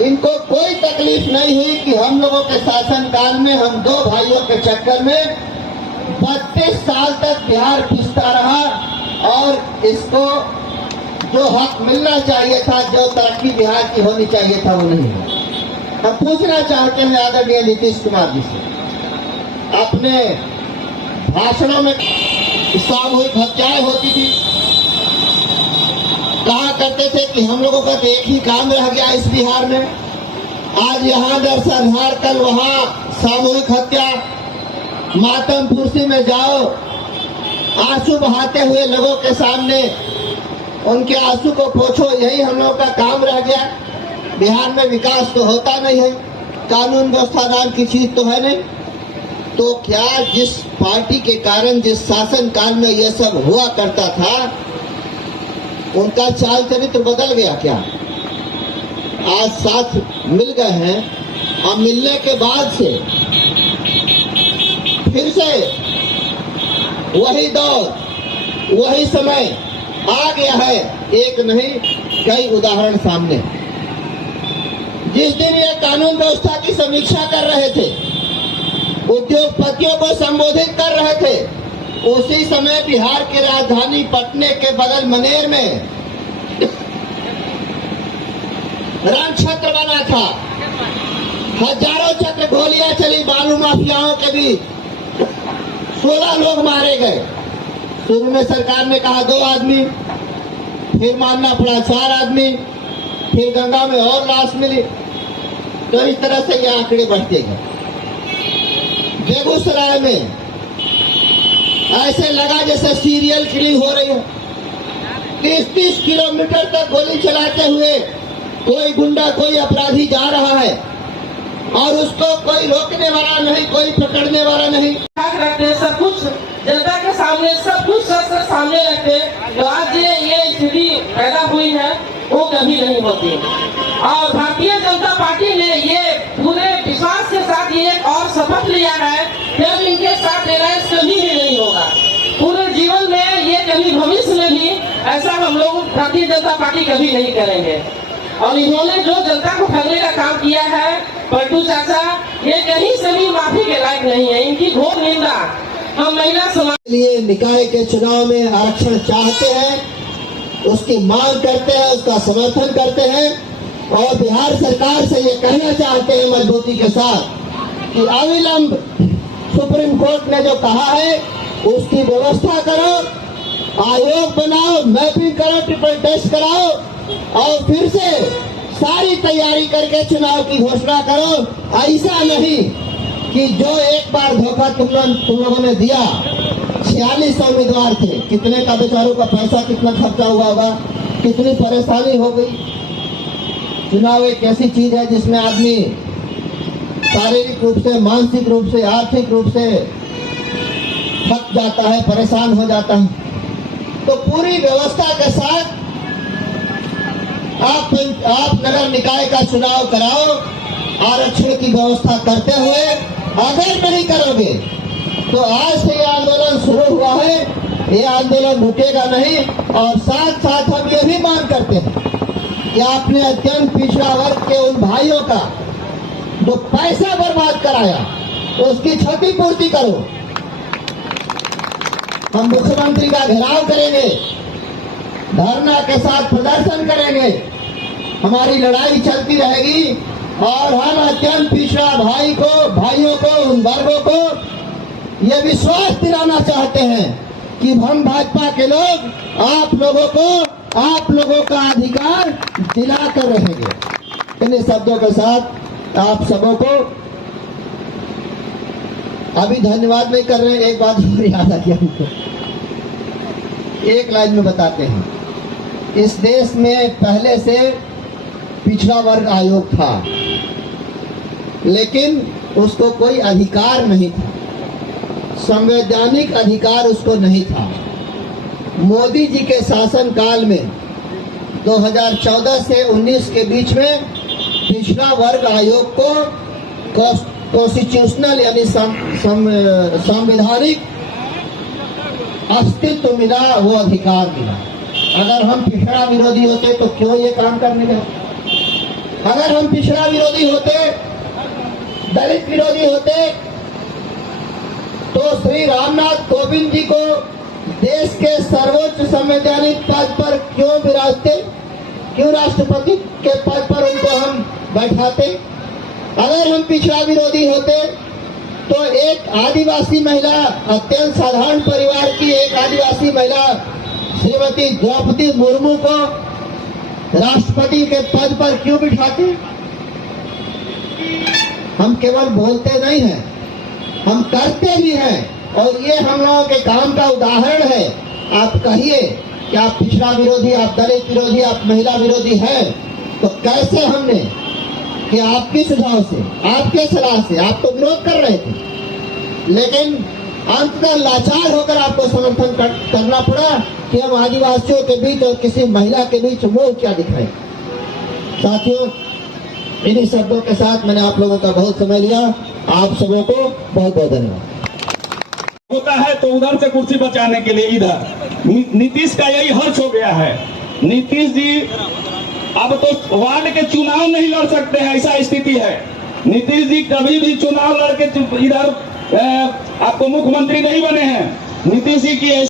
इनको कोई तकलीफ नहीं हुई कि हम लोगों के शासनकाल में हम दो भाइयों के चक्कर में 32 साल तक बिहार पिसता रहा और इसको जो हक मिलना चाहिए था, जो तरक्की बिहार की होनी चाहिए था, वो नहीं हुआ। हम पूछना चाहते हैं आदरणीय नीतीश कुमार जी से, अपने भाषणों में सामूहिक हत्याएं होती थी, कहा करते थे कि हम लोगों का तो एक ही काम रह गया इस बिहार में। आज यहाँ नरसंहार, कल वहाँ सामूहिक हत्या। मातम फुर्सी में जाओ, आंसू बहाते हुए लोगों के सामने उनके आंसू को पोंछो, यही हम लोगों का काम रह गया। बिहार में विकास तो होता नहीं है, कानून व्यवस्था नाम की चीज तो है नहीं। तो क्या जिस पार्टी के कारण जिस शासन काल में यह सब हुआ करता था, उनका चाल चरित्र बदल गया क्या? आज साथ मिल गए हैं और मिलने के बाद से फिर से वही दौर, वही समय आ गया है। एक नहीं कई उदाहरण सामने। जिस दिन ये कानून व्यवस्था की समीक्षा कर रहे थे, उद्योगपतियों को संबोधित कर रहे थे, उसी समय बिहार की राजधानी पटने के बगल मनेर में रण क्षेत्र बना था। हजारों चक्र गोलियां चली बालू माफियाओं के बीच, 16 लोग मारे गए। शुरू में सरकार ने कहा 2 आदमी, फिर मानना पड़ा 4 आदमी, फिर गंगा में और लाश मिली। तो इस तरह से ये आंकड़े बढ़ते गए। बेगूसराय में ऐसे लगा जैसे सीरियल किलिंग हो रही है। 30-30 किलोमीटर तक गोली चलाते हुए कोई गुंडा, कोई अपराधी जा रहा है और उसको कोई रोकने वाला नहीं, कोई पकड़ने वाला नहीं। रखते सब कुछ जनता के सामने, सब कुछ सामने रखते, तो आज ये स्थिति पैदा हुई है वो कभी नहीं होती। और भारतीय जनता पार्टी ने ये पूरे विश्वास के साथ ये एक और शपथ लिया है कि अब इनके साथ एलायंस कभी भी नहीं होगा। पूरे जीवन में ये कभी भविष्य में भी ऐसा हम लोग भारतीय जनता पार्टी कभी नहीं करेंगे। और इन्होंने जो जनता को ठगने का काम किया है, पलटू चाचा, ये कहीं से भी माफी के लायक नहीं है। इनकी घोर निंदा हम महिला समाज के लिए निकाय के चुनाव में आरक्षण चाहते हैं, उसकी मांग करते हैं, उसका समर्थन करते हैं और बिहार सरकार से ये कहना चाहते हैं मजबूती के साथ कि अविलंब सुप्रीम कोर्ट ने जो कहा है उसकी व्यवस्था करो, आयोग बनाओ, मैपिंग करो, ट्रिपल टेस्ट कराओ और फिर से सारी तैयारी करके चुनाव की घोषणा करो। ऐसा नहीं कि जो एक बार धोखा तुम लोगों ने दिया। 46 उम्मीदवार थे, कितने का बेचारों का पैसा कितना खर्चा हुआ होगा, कितनी परेशानी हो गई। चुनाव एक ऐसी चीज है जिसमें आदमी शारीरिक रूप से, मानसिक रूप से, आर्थिक रूप से थक जाता है, परेशान हो जाता है। तो पूरी व्यवस्था के साथ आप नगर निकाय का चुनाव कराओ, आरक्षण की व्यवस्था करते हुए। अगर नहीं करोगे तो आज से ये आंदोलन शुरू हुआ है, ये आंदोलन रुकेगा नहीं। और साथ साथ हम ये भी मांग करते हैं कि आपने अत्यंत पिछड़ा वर्ग के उन भाइयों का जो पैसा बर्बाद कराया, उसकी क्षतिपूर्ति करो। हम मुख्यमंत्री का घेराव करेंगे, धरना के साथ प्रदर्शन करेंगे, हमारी लड़ाई चलती रहेगी और हम अत्यंत पिछड़ा भाइयों को, उन वर्गों को ये विश्वास दिलाना चाहते हैं कि हम भाजपा के लोग आप लोगों का अधिकार दिलाकर रहेंगे। इन शब्दों के साथ आप सबों को अभी धन्यवाद नहीं कर रहे हैं। एक बात याद आ गया हमको, एक लाइन में बताते हैं। इस देश में पहले से पिछड़ा वर्ग आयोग था, लेकिन उसको कोई अधिकार नहीं था, संवैधानिक अधिकार उसको नहीं था। मोदी जी के शासन काल में 2014 से 19 के बीच में पिछड़ा वर्ग आयोग को कॉन्स्टिट्यूशनल यानी संवैधानिक अस्तित्व मिला, वो अधिकार मिला। अगर हम पिछड़ा विरोधी होते तो क्यों ये काम करने गए? अगर हम पिछड़ा विरोधी होते, दलित विरोधी होते, तो श्री रामनाथ कोविंद जी को देश के सर्वोच्च संवैधानिक पद पर क्यों विराजते, क्यों राष्ट्रपति के पद पर उनको हम बैठाते। अगर हम पिछड़ा विरोधी होते तो एक आदिवासी महिला, अत्यंत साधारण परिवार की एक आदिवासी महिला श्रीमती द्रौपदी मुर्मू को राष्ट्रपति के पद पर क्यों बिठाते। हम केवल बोलते नहीं हैं, हम करते भी हैं, और ये हम लोगों के काम का उदाहरण है। आप कहिए कि आप पिछड़ा विरोधी, आप दलित विरोधी, आप महिला विरोधी हैं, तो कैसे हमने कि आपकी सुझाव से, आपके सलाह से, आप तो विरोध कर रहे थे, लेकिन अंततः लाचार होकर आपको समर्थन करना पड़ा कि हम आदिवासियों के बीच और किसी महिला के बीच मुंह क्या दिखाएं। साथियों, इन्हीं शब्दों के साथ मैंने आप लोगों का बहुत समय लिया। आप सबों को बहुत बहुत धन्यवाद। होता है तो उधर से कुर्सी बचाने के लिए इधर नीतीश का यही हर्ष हो गया है। नीतीश जी अब तो वार्ड के चुनाव नहीं लड़ सकते हैं, ऐसा स्थिति है। नीतीश जी कभी भी चुनाव लड़के इधर आपको मुख्यमंत्री नहीं बने हैं। नीतीश जी की